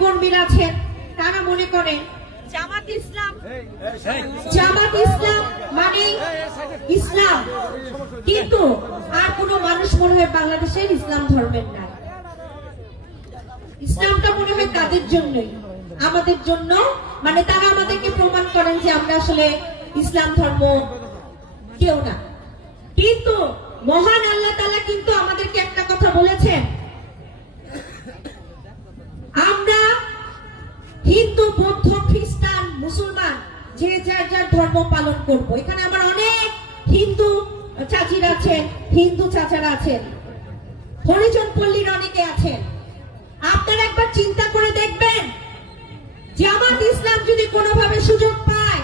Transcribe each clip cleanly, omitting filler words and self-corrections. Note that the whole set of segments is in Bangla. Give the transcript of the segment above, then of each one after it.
কর্মীরা আছেন তারা মনে করেন জামাত ইসলাম মানে ইসলাম, কিন্তু আর কোন মানুষ মনে হয় বাংলাদেশের ইসলাম ধর্মের নাই। ইসলামটা মনে হয় তাদের জন্যই, আমাদের জন্য, মানে তারা আমাদেরকে প্রমাণ করেন যে আমরা আসলে ইসলাম ধর্ম কেউ না। কিন্তু মহান আল্লাহ তাআলা কিন্তু আমাদেরকে একটা কথা বলেছেন, আমরা হিন্দু, বৌদ্ধ, খ্রিস্টান, মুসলমান যে যার যার ধর্ম পালন করব। এখানে আমার অনেক হিন্দু চাচিরা আছেন, হিন্দু চাচারা আছেন, হরিজন পল্লীর অনেকে আছেন। আপনারা একবার চিন্তা করে দেখবেন, জামাত ইসলাম যদি কোনোভাবে সুযোগ পায়,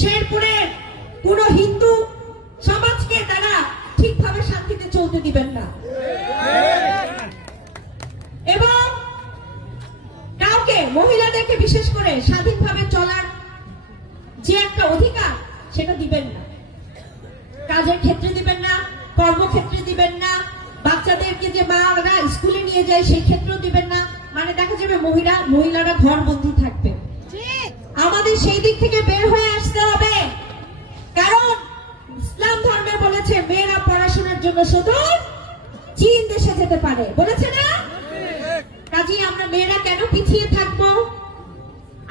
শেরপুরের কোন হিন্দু সমাজকে তারা ঠিকভাবে শান্তিতে চলতে দিবেন না, এবং কাউকে, মহিলাদেরকে বিশেষ করে স্বাধীনভাবে চলার যে একটা অধিকার সেটা দিবেন না। কাজের ক্ষেত্রে দিবেন না, কর্মক্ষেত্রে দিবেন না, বাচ্চাদেরকে যে মারা স্কুলে নিয়ে যায় সেই ক্ষেত্রেও দিবেন না। মানে দেখা যাবে মহিলারা ঘর বন্দী থাকবে। আমাদের সেই দিক থেকে বের হয়ে আসতে হবে, কারণ ইসলাম ধর্মে বলেছে মেয়েরা পড়াশোনার জন্য শুধু চীন দেশে যেতে পারে, বলেছে না? কাজেই আমরা মেয়েরা কেন পিছিয়ে থাকবো?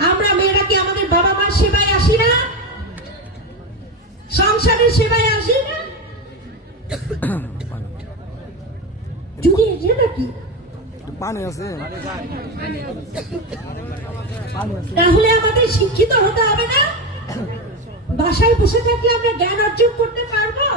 আমরা মেয়েরা কি আমাদের বাবা মার সেবায় আসি না? সংসারের সেবায় আসি না? যদি এটা নাকি তাহলে আমাদের শিক্ষিত হতে হবে না? বাসায় বসে থাকলে আমরা জ্ঞান অর্জন করতে পারবো?